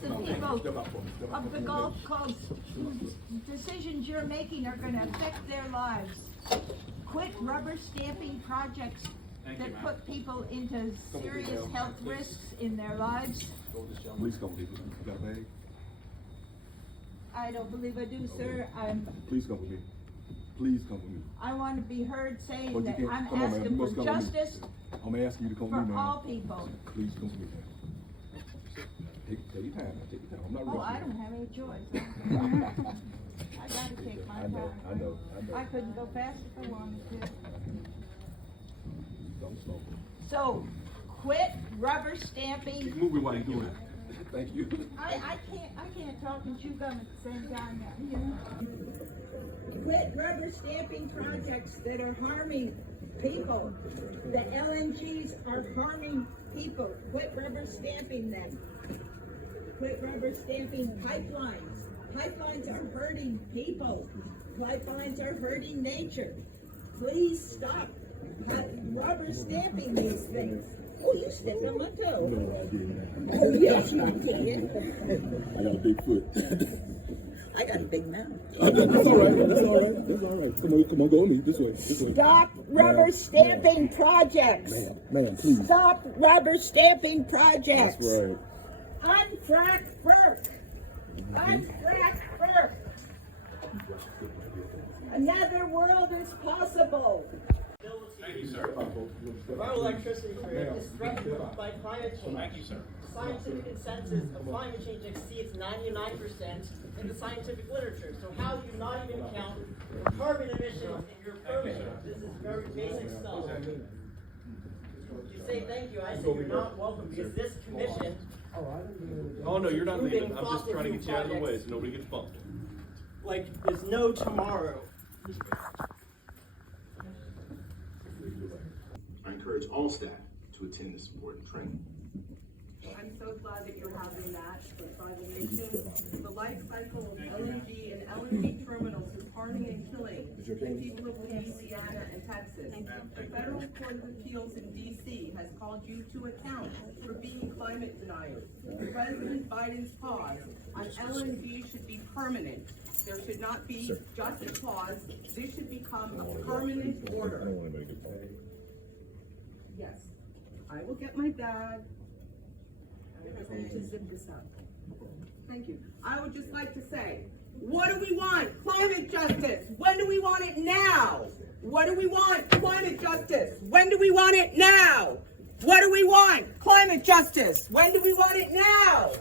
the people of the Gulf Coast whose decisions you're making are going to affect their lives. Quit rubber stamping projects that put people into serious health risks in their lives. Please come with me. You got a bag? I don't believe I do, sir. Please come with me. Please come with me. I want to be heard saying But you that can't- I'm come on, man. asking You must for come with me. justice I'm asking you to come for with me, man. all people. Please come with me, man. Take your time. Take your time. I'm not rushing. Oh, I don't have any choice. I gotta take my time. I know. I couldn't go fast if I wanted to. Don't slow. So, quit rubber stamping. Move me while you're doing it. Thank you. I can't talk and chew gum at the same time, you know. Quit rubber stamping projects that are harming people. The LNGs are harming people. Quit rubber stamping them. Quit rubber stamping pipelines. Pipelines are hurting people. Pipelines are hurting nature. Please stop rubber stamping these things. Oh, you stepped on my toe. No, I didn't. Oh, yes, you did. I got a big foot. I got a big mouth. That's all right. That's all right. That's all right. Come on, go with me. This way. This way. Stop rubber stamping projects. Man, please. Stop rubber stamping projects. That's right. Unfrack FERC. Unfrack FERC. Another world is possible. Thank you, sir. Our electricity grid is threatened by climate change. Thank you, sir. The scientific consensus of climate change exceeds 99% in the scientific literature. So how do you not even count carbon emissions in your permit? This is very basic stuff. You say thank you. I say you're not welcome because this commission. Oh, no, you're not leaving. I'm just trying to get you out of the way so nobody gets bumped. Like there's no tomorrow. I encourage all staff to attend this important training. I'm so glad that you're having that by the nation. The life cycle of LNG and LNG terminals is harming and killing the people of Louisiana and Texas. The Federal Court of Appeals in D.C. has called you to account for being climate deniers. President Biden's pause on LNG should be permanent. There should not be just a pause. This should become a permanent order. Yes, I will get my bag. I'm going to zip this up. Thank you. I would just like to say, what do we want? Climate justice. When do we want it now? What do we want? Climate justice. When do we want it now? What do we want? Climate justice. When do we want it now?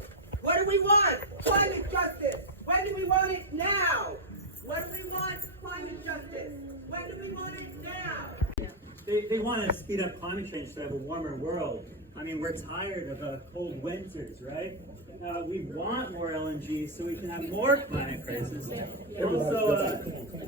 What do we want? Climate justice. When do we want it now? What do we want? Climate justice. When do we want it now? They want to speed up climate change to have a warmer world. I mean, we're tired of cold winters, right? We want more LNG so we can have more climate crisis. And also,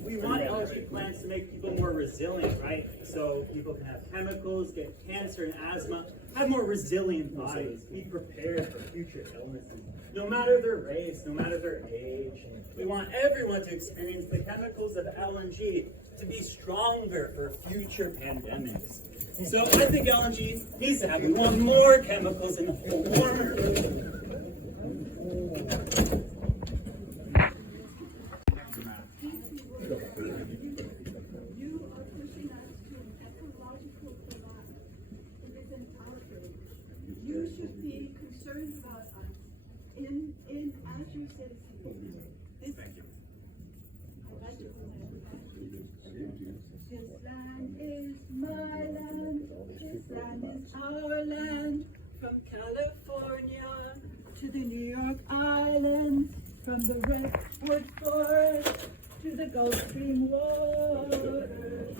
we want LNG plants to make people more resilient, right? So people can have chemicals, get cancer and asthma, have more resilient bodies, be prepared for future illnesses. No matter their race, no matter their age, we want everyone to experience the chemicals of LNG to be stronger for future pandemics. So I think LNG needs to have more chemicals in the whole warmer. You are pushing us to an ecological collapse. It is an outrage. You should be concerned about us as your citizens. Thank you. This land is my land. This land is our land. From California to the New York Island, from the redwood forest to the Gulf Stream water.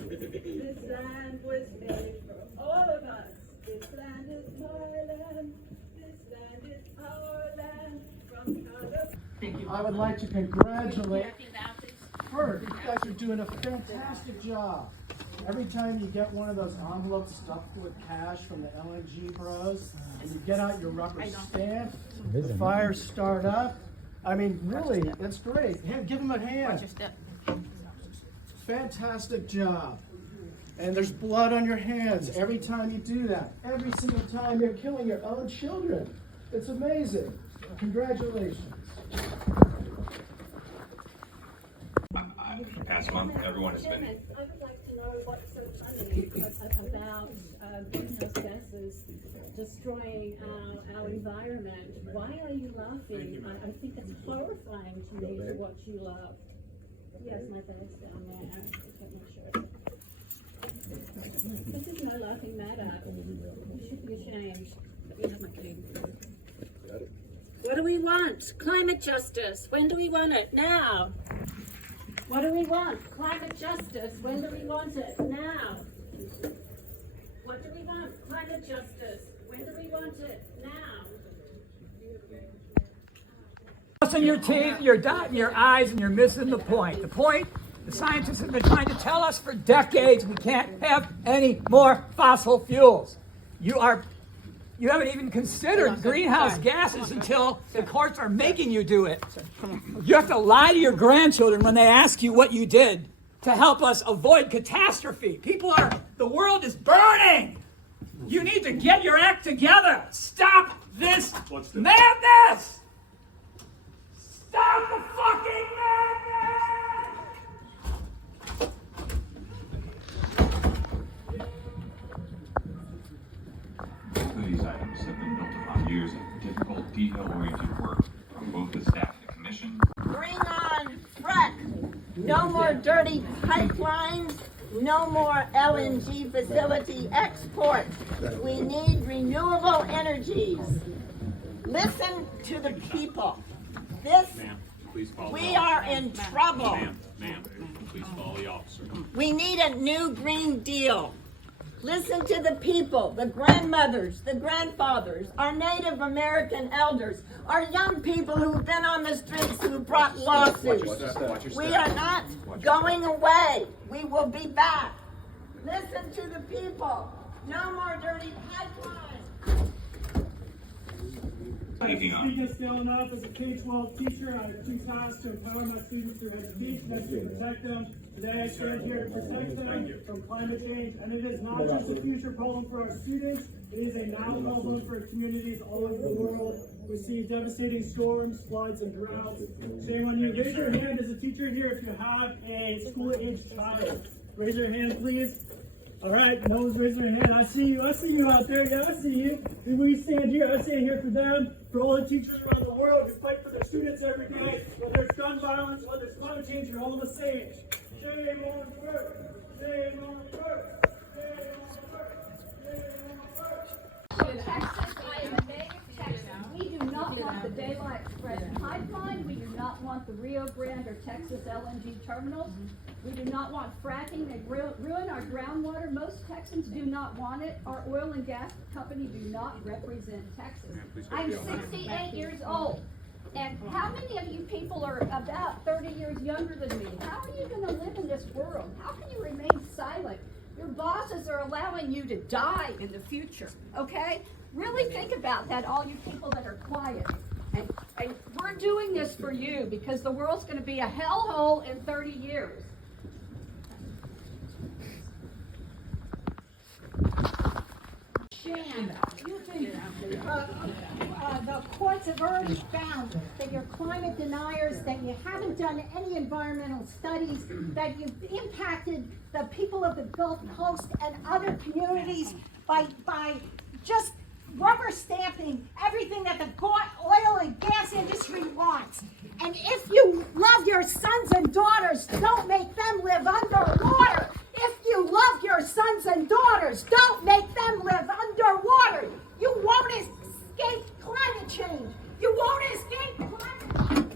This land was made for all of us. This land is my land. This land is our land. From California. I would like to congratulate FERC. You guys are doing a fantastic job. Every time you get one of those envelopes stuffed with cash from the LNG bros, and you get out your rubber stamp, the fires start up. I mean, really, that's great. Hey, give them a hand. Fantastic job. And there's blood on your hands every time you do that. Every single time you're killing your own children. It's amazing. Congratulations. Past month, everyone has been. I would like to know what's so funny about greenhouse gases destroying our environment. Why are you laughing? I think it's horrifying to me to watch you laugh. Yes, my bag's down there. Just make sure. This is no laughing matter. You should be ashamed. Here's my cane. What do we want? Climate justice. When do we want it? Now. What do we want? Climate justice. When do we want it? Now. What do we want? Climate justice. When do we want it? Now. In your teeth, you're dotting your I's, and you're missing the point. The point, the scientists have been trying to tell us for decades, we can't have any more fossil fuels. You haven't even considered greenhouse gases until the courts are making you do it. You have to lie to your grandchildren when they ask you what you did to help us avoid catastrophe. The world is burning. You need to get your act together. Stop this madness. Stop the fucking Both of these items have been built upon years of difficult, detail-oriented work from both the staff and the commission. Bring on FERC. No more dirty pipelines. No more LNG facility export. We need renewable energies. Listen to the people. We are in trouble. Ma'am, please follow the officer. We need a new Green Deal. Listen to the people, the grandmothers, the grandfathers, our Native American elders, our young people who've been on the streets who brought lawsuits. We are not going away. We will be back. Listen to the people. No more dirty pipelines. Speaking still enough as a K-12 teacher, I have two tasks to empower my students through education and to protect them. Today I stand here to protect them from climate change, and it is not just a future problem for our students, it is a now problem for communities all over the world. We see devastating storms, floods, and droughts. Shame on you. Raise your hand as a teacher here if you have a school-aged child. Raise your hand, please. All right, no one's raising their hand. I see you out there. Yeah, I see you. And we stand here. I stand here for them, for all the teachers around the world who fight for their students every day. Whether it's gun violence, whether it's climate change, you're all the same. Shame on FERC. Shame on FERC. Shame on FERC. Shame on FERC. Texas, I am a native Texan. We do not want the Daylight Express pipeline. We do not want the Rio Grande or Texas LNG terminals. We do not want fracking. They ruin our groundwater. Most Texans do not want it. Our oil and gas company do not represent Texas. I'm 68 years old. And how many of you people are about 30 years younger than me? How are you going to live in this world? How can you remain silent? Your bosses are allowing you to die in the future, okay? Really think about that, all you people that are quiet. And we're doing this for you because the world's going to be a hellhole in 30 years. The courts have already found that you're climate deniers, that you haven't done any environmental studies, that you've impacted the people of the Gulf Coast and other communities by just rubber stamping everything that the oil and gas industry wants. And if you love your sons and daughters, don't make them live underwater. If you love your sons and daughters, don't make them live underwater. You won't escape climate change. You won't escape climate change.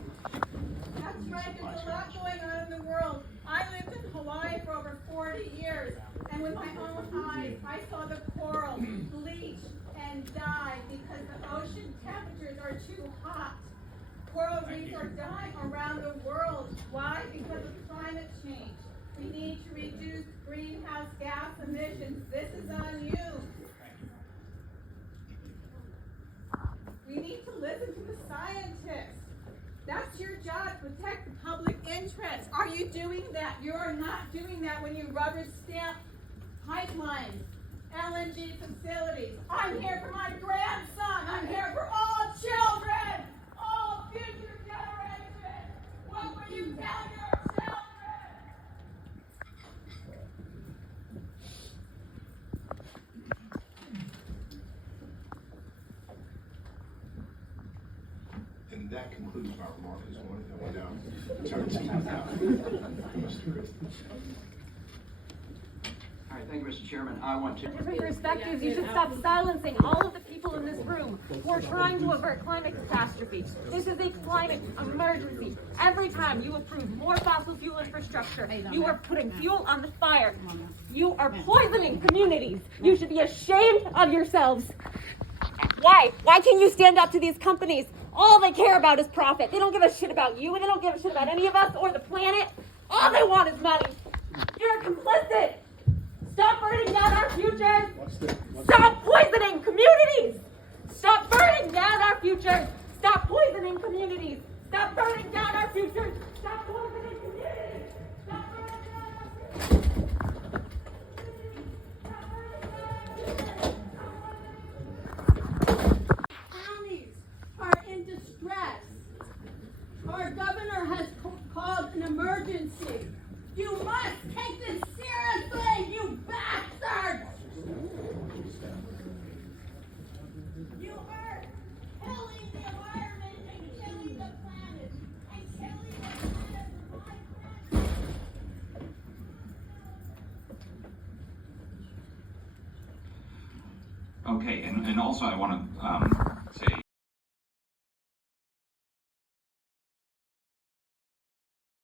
That's right, there's a lot going on in the world. I lived in Hawaii for over 40 years, and with my own eyes, I saw the coral bleach and die because the ocean temperatures are too hot. Coral reefs are dying around the world. Why? Because of climate change. We need to reduce greenhouse gas emissions. This is on you. We need to listen to the scientists. That's your job, to protect the public interest. Are you doing that? You are not doing that when you rubber stamp pipelines, LNG facilities. I'm here for my grandson. I'm here for all children. And that concludes my remarks this morning. I will now turn to Mr. Christie. All right, thank you, Mr. Chairman. I want to... Different perspectives, you should stop silencing all of the people in this room who are trying to avert climate catastrophe. This is a climate emergency. Every time you approve more fossil fuel infrastructure, you are putting fuel on the fire. You are poisoning communities. You should be ashamed of yourselves. Why? Why can't you stand up to these companies? All they care about is profit. They don't give a shit about you, and they don't give a shit about any of us or the planet. All they want is money. You're complicit. Stop burning down our futures. Stop poisoning communities. Stop burning down our futures. Stop poisoning communities. Stop burning down our futures. Stop poisoning communities. Stop burning down our futures. Counties are in distress. Our governor has called an emergency. You must take this seriously, you bastards! You are killing the environment and killing the planet and killing the planet with my friends. Okay, and also I want to